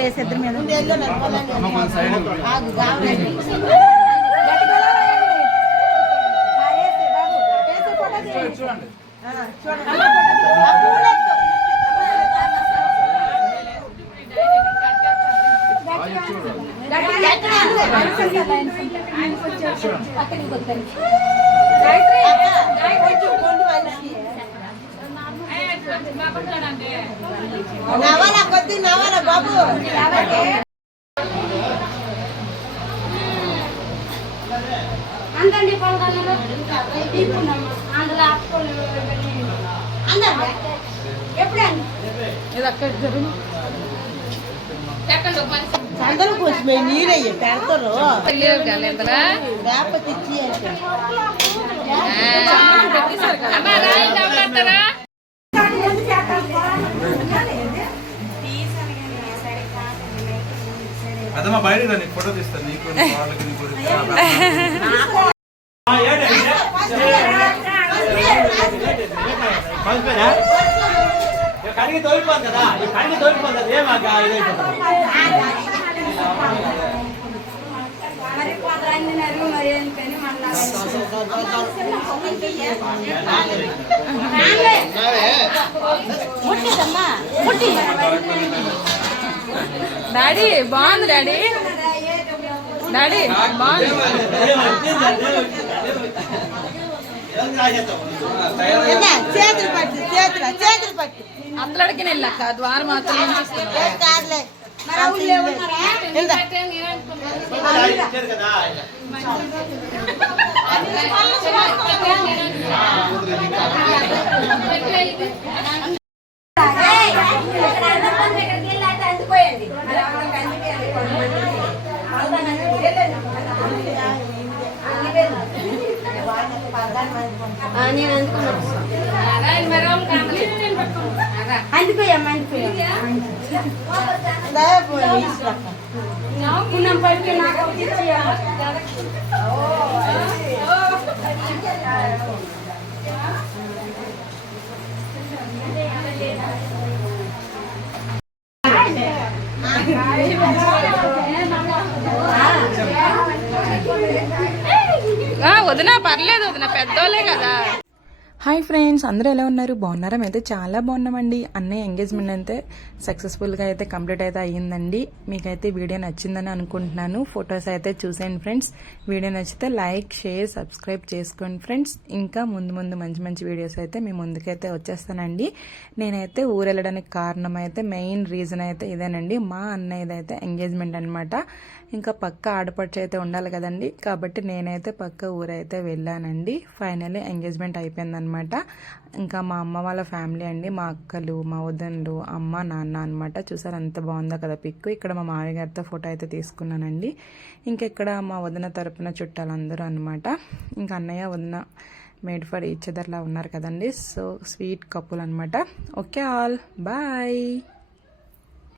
వేసేద్దరు మీద నవాలా కొద్ది నవాలా బాబు అందండి పొందలు అందులో ఎప్పుడండి ఇది అక్కడ జరుగు అందరూ కొంచెం నీరయ్యి పెడతారు లేకపోతే అదమ్మా బయట నీకు ఫోటో తీస్తాను నీకు వాళ్ళకి నీకు కడిగి తోలిపోదు కదా కడిగి తోలిపోదు కదా ఏమాగా ఇదైపోతుంది డాడీ బాగుంది డాడీ డాడీ బాగుంది చేతులు పట్టు చేతులు పట్టు అట్లడికి వెళ్ళాక ద్వారం మాత్రం కాదులే నేను అందుకోయమ్మా పుణ్యం పడితే నాకు వదినా పర్లేదు వదినా పెద్దోళ్ళే కదా. హాయ్ ఫ్రెండ్స్, అందరూ ఎలా ఉన్నారు? బాగున్నారా? అయితే చాలా బాగున్నామండి. అన్నయ్య ఎంగేజ్మెంట్ అయితే సక్సెస్ఫుల్గా అయితే కంప్లీట్ అయితే అయ్యిందండి. మీకైతే వీడియో నచ్చిందని అనుకుంటున్నాను. ఫొటోస్ అయితే చూసేయండి ఫ్రెండ్స్. వీడియో నచ్చితే లైక్, షేర్, సబ్స్క్రైబ్ చేసుకోండి ఫ్రెండ్స్. ఇంకా ముందు మంచి మంచి వీడియోస్ అయితే మీ ముందుకైతే వచ్చేస్తానండి. నేనైతే ఊరు వెళ్ళడానికి కారణం అయితే మెయిన్ రీజన్ అయితే ఇదేనండి. మా అన్నయ్యదైతే ఎంగేజ్మెంట్ అనమాట. ఇంకా పక్క ఆడపడుచు అయితే ఉండాలి కదండి, కాబట్టి నేనైతే పక్క ఊరైతే వెళ్ళానండి. ఫైనల్లీ ఎంగేజ్మెంట్ అయిపోయిందనమాట. ఇంకా మా అమ్మ వాళ్ళ ఫ్యామిలీ అండి, మా అక్కలు, మా వదినలు, అమ్మ, నాన్న అనమాట. చూసారు ఎంత బాగుందో కదా పిక్. ఇక్కడ మా మామయ్య గారితో ఫోటో అయితే తీసుకున్నానండి. ఇంకెక్కడ మా వదిన తరపున చుట్టాలందరూ అనమాట. ఇంకా అన్నయ్య వదిన మేడ్ ఫర్ ఈచ్ అదర్లా ఉన్నారు కదండి. సో స్వీట్ కపుల్ అనమాట. Okay all bye.